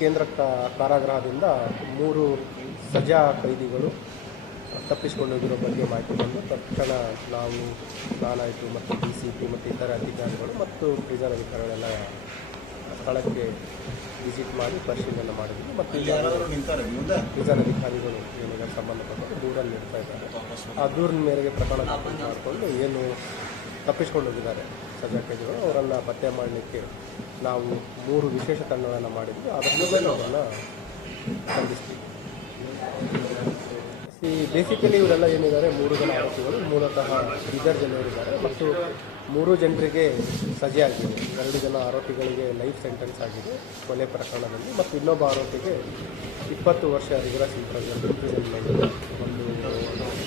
ಕೇಂದ್ರ ಕಾರಾಗೃಹದಿಂದ 3 ಸಜಾ ಕೈದಿಗಳು ತಪ್ಪಿಸಿಕೊಂಡೋಗಿರೋ ಬಗ್ಗೆ ಮಾಹಿತಿ ಬಂದು ತಕ್ಷಣ ನಾನಾಯಿತು ಮತ್ತು DCP ಮತ್ತು ಇತರೆ ಅಧಿಕಾರಿಗಳು ಮತ್ತು ಪ್ರಿಸನ್ ಅಧಿಕಾರಿಗಳೆಲ್ಲ ಸ್ಥಳಕ್ಕೆ ವಿಸಿಟ್ ಮಾಡಿ ಪರಿಶೀಲನೆ ಮಾಡಿದ್ವಿ ಮತ್ತು ಪ್ರಿಸನ್ ಅಧಿಕಾರಿಗಳು ಏನಿದೆ ಸಂಬಂಧಪಟ್ಟ ದೂರಲ್ಲಿ ಇಡ್ತಾ ಇದ್ದಾರೆ. ಆ ದೂರಿನ ಮೇರೆಗೆ ಪ್ರಕರಣ ಮಾಡಿಕೊಂಡು ಏನು ತಪ್ಪಿಸಿಕೊಂಡೋಗಿದ್ದಾರೆ ಸಜಾ ಕೈದಿಗಳು ಅವರನ್ನು ಪತ್ತೆ ಮಾಡಲಿಕ್ಕೆ ನಾವು 3 ವಿಶೇಷ ತಂಡಗಳನ್ನು ಮಾಡಿದ್ವಿ. ಅದರ ಮೇಲೆ ಅವರನ್ನು ಬಂಧಿಸ್ತೀವಿ. ಬೇಸಿಕಲಿ ಇವರೆಲ್ಲ ಏನಿದ್ದಾರೆ 3 ಜನ ಆರೋಪಿಗಳು ಮೂಲತಃ ಬೀದರ್ ಜಿಲ್ಲೆಯವರಿದ್ದಾರೆ ಮತ್ತು 3 ಜನರಿಗೆ ಸಜೆ ಆಗಿದೆ. 2 ಜನ ಆರೋಪಿಗಳಿಗೆ ಲೈಫ್ ಸೆಂಟೆನ್ಸ್ ಆಗಿದೆ ಕೊಲೆ ಪ್ರಕರಣದಲ್ಲಿ ಮತ್ತು ಇನ್ನೊಬ್ಬ ಆರೋಪಿಗೆ 20 ವರ್ಷ ರಿಗ್ರೆಸ್ ಇಂಪ್ರಿಸನ್ಮೆಂಟ್ ಒಂದು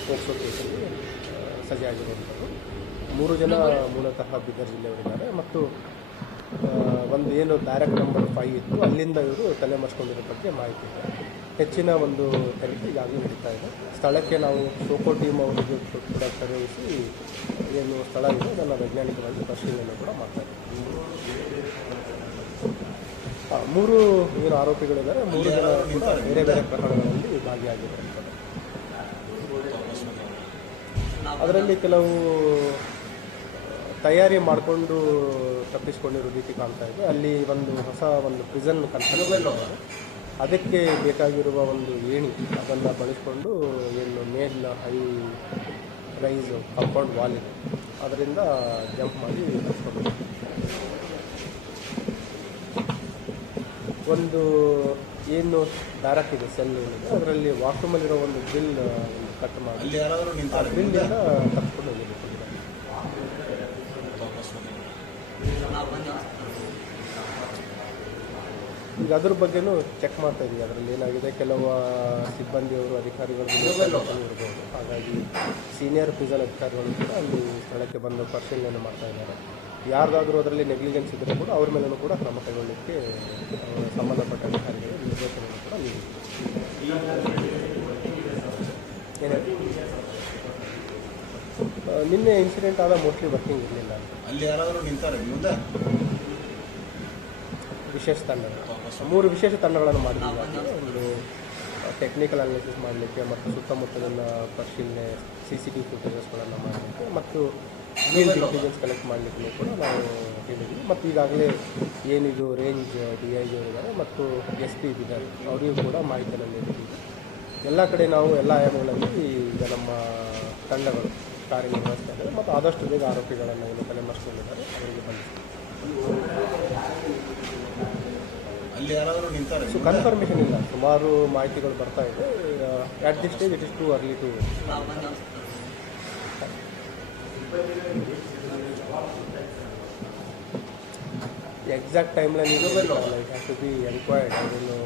ಪೋಕ್ಸೋ ಕೇಸಲ್ಲಿ ಸಜೆ ಆಗಿರುವಂಥದ್ದು. 3 ಜನ ಮೂಲತಃ ಬೀದರ್ ಜಿಲ್ಲೆಯವರಿದ್ದಾರೆ ಮತ್ತು ಒಂದು ಏನು ಬ್ಯಾರಕ್ ನಂಬರ್ 5 ಇತ್ತು ಅಲ್ಲಿಂದ ಇವರು ತಲೆಮರೆಸ್ಕೊಂಡಿರೋ ಬಗ್ಗೆ ಮಾಹಿತಿ ಇದೆ. ಹೆಚ್ಚಿನ ಒಂದು ತನಿಖೆ ಈಗಾಗಲೇ ನಡೀತಾ ಇದೆ. ಸ್ಥಳಕ್ಕೆ ನಾವು ಸೋಕೋ ಟೀಮ್ ಅವರಿಗೆ ಕೂಡ ಕರೆಯಿಸಿ ಏನು ಸ್ಥಳ ಇದೆ ಅದನ್ನು ವೈಜ್ಞಾನಿಕವಾಗಿ ಪರಿಶೀಲನೆ ಕೂಡ ಮಾಡ್ತಾ ಇದ್ದೀವಿ. 3 ಏನು ಆರೋಪಿಗಳಿದ್ದಾರೆ 3 ಜನ ಕೂಡ ಬೇರೆ ಬೇರೆ ಪ್ರಕರಣಗಳಲ್ಲಿ ಭಾಗಿಯಾಗಿರುವಂಥದ್ದು. ಅದರಲ್ಲಿ ಕೆಲವು ತಯಾರಿ ಮಾಡಿಕೊಂಡು ತಪ್ಪಿಸಿಕೊಂಡಿರೋ ರೀತಿ ಕಾಣ್ತಾ ಇದೆ. ಅಲ್ಲಿ ಹೊಸ ಪ್ರಿಸನ್ ಕನ್ಸ್ಟ್ರಕ್ಷನ್ ಅದಕ್ಕೆ ಬೇಕಾಗಿರುವ ಒಂದು ಏಣಿ ಅದನ್ನು ಬಳಸಿಕೊಂಡು ಏನು ಮೇಲ್ ಹೈ ರೈಸ್ ಕಾಂಪೌಂಡ್ ವಾಲ್ ಇದೆ ಅದರಿಂದ ಜಂಪ್ ಮಾಡಿ ತಪ್ಪಿಸ್ಕೊಂಡು ಒಂದು ಏನು ಬ್ಯಾರಕ್ ಇದೆ ಸೆಲ್ ಏನಿದೆ ಅದರಲ್ಲಿ ವಾಶ್ರೂಮಲ್ಲಿರೋ ಒಂದು ಬಿಲ್ ಕಟ್ ಮಾಡಿ ಆ ಬಿಲ್ಲಿಂದ ತಪ್ಪಿಸ್ಕೊಂಡು ಹೋಗಿದ್ದು. ಈಗ ಅದ್ರ ಬಗ್ಗೆನೂ ಚೆಕ್ ಮಾಡ್ತಾ ಇದ್ದೀವಿ. ಅದರಲ್ಲಿ ಏನಾಗಿದೆ ಕೆಲವು ಸಿಬ್ಬಂದಿಯವರು ಅಧಿಕಾರಿಗಳು ಇರ್ಬೋದು. ಹಾಗಾಗಿ ಸೀನಿಯರ್ ಪ್ರಿಸನ್ ಅಧಿಕಾರಿಗಳು ಕೂಡ ಅಲ್ಲಿ ಸ್ಥಳಕ್ಕೆ ಬಂದು ಪರಿಶೀಲನೆ ಮಾಡ್ತಾ ಇದ್ದಾರೆ. ಯಾರ್ದಾದ್ರೂ ಅದರಲ್ಲಿ ನೆಗ್ಲಿಜೆನ್ಸ್ ಇದ್ದರೆ ಕೂಡ ಅವ್ರ ಮೇಲೂ ಕೂಡ ಕ್ರಮ ಕೈಗೊಳ್ಳಲಿಕ್ಕೆ ಸಂಬಂಧಪಟ್ಟ ಅಧಿಕಾರಿಗಳು ನಿರ್ದೇಶನವನ್ನು ಕೂಡ ನಿನ್ನೆ ಇನ್ಸಿಡೆಂಟ್ ಆದ ಮೋಸ್ಟ್ಲಿ ವರ್ಕಿಂಗ್ ಇರಲಿಲ್ಲ. ಅಲ್ಲಿ ಯಾರಾದರೂ ನಿಂತಾರೆ ವಿಶೇಷ ತಂಡಗಳು 3 ವಿಶೇಷ ತಂಡಗಳನ್ನು ಮಾಡಿದ್ದೀವಿ. ಒಂದು ಟೆಕ್ನಿಕಲ್ ಅನಾಲಿಸಿಸ್ ಮಾಡಲಿಕ್ಕೆ ಮತ್ತು ಸುತ್ತಮುತ್ತಲಿನ ಪರಿಶೀಲನೆ CCTV ಫುಟೇಜಸ್ಗಳನ್ನು ಮಾಡಲಿಕ್ಕೆ ಮತ್ತು ಫೀಲ್ಡ್ ಇಂಟೆಲಿಜೆನ್ಸ್ ಕಲೆಕ್ಟ್ ಮಾಡಲಿಕ್ಕೆ ಕೂಡ ನಾವು ಹೇಳಿದ್ವಿ. ಮತ್ತು ಈಗಾಗಲೇ ಏನಿದು ರೇಂಜ್ DIG ಅವರಿದ್ದಾರೆ ಮತ್ತು SP ಬೀದರ್ ಅವರಿಗೂ ಕೂಡ ಮಾಹಿತಿಯನ್ನು ನೀಡಿದ್ದೀವಿ. ಎಲ್ಲ ಕಡೆ ನಾವು ಎಲ್ಲ ಆಯಾಮಗಳಲ್ಲಿ ಈಗ ನಮ್ಮ ತಂಡಗಳು ಕಾರ್ಯನಿರ್ವಹಿಸ್ತಾ ಇದ್ದಾರೆ ಮತ್ತು ಆದಷ್ಟು ಬೇಗ ಆರೋಪಿಗಳನ್ನು ಏನು ತಲೆಮರೆಸ್ಕೊಂಡಿದ್ದಾರೆ ಅವರಿಗೆ ಬಂದಿದ್ದೀವಿ. ಕನ್ಫರ್ಮೇಷನ್ ಇಲ್ಲ, ಸುಮಾರು ಮಾಹಿತಿಗಳು ಬರ್ತಾ ಇದೆ. At this stage it is too early to exact timeline ಇದು ಬರಲ್ಲ. It has to be enquired. ಅದನ್ನು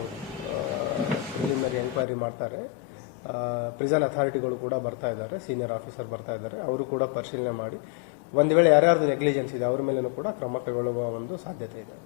ಪ್ರಿಲಿಮಿನರಿ ಎನ್ಕ್ವೈರಿ ಮಾಡ್ತಾರೆ. ಪ್ರಿಸನ್ ಅಥಾರಿಟಿಗಳು ಕೂಡ ಬರ್ತಾ ಇದ್ದಾರೆ, ಸೀನಿಯರ್ ಆಫೀಸರ್ ಬರ್ತಾ ಇದ್ದಾರೆ. ಅವರು ಕೂಡ ಪರಿಶೀಲನೆ ಮಾಡಿ ಒಂದು ವೇಳೆ ಯಾರ್ಯಾರ್ದು ನೆಗ್ಲಿಜೆನ್ಸ್ ಇದೆ ಅವ್ರ ಮೇಲೂ ಕೂಡ ಕ್ರಮ ಕೈಗೊಳ್ಳುವ ಒಂದು ಸಾಧ್ಯತೆ ಇದೆ.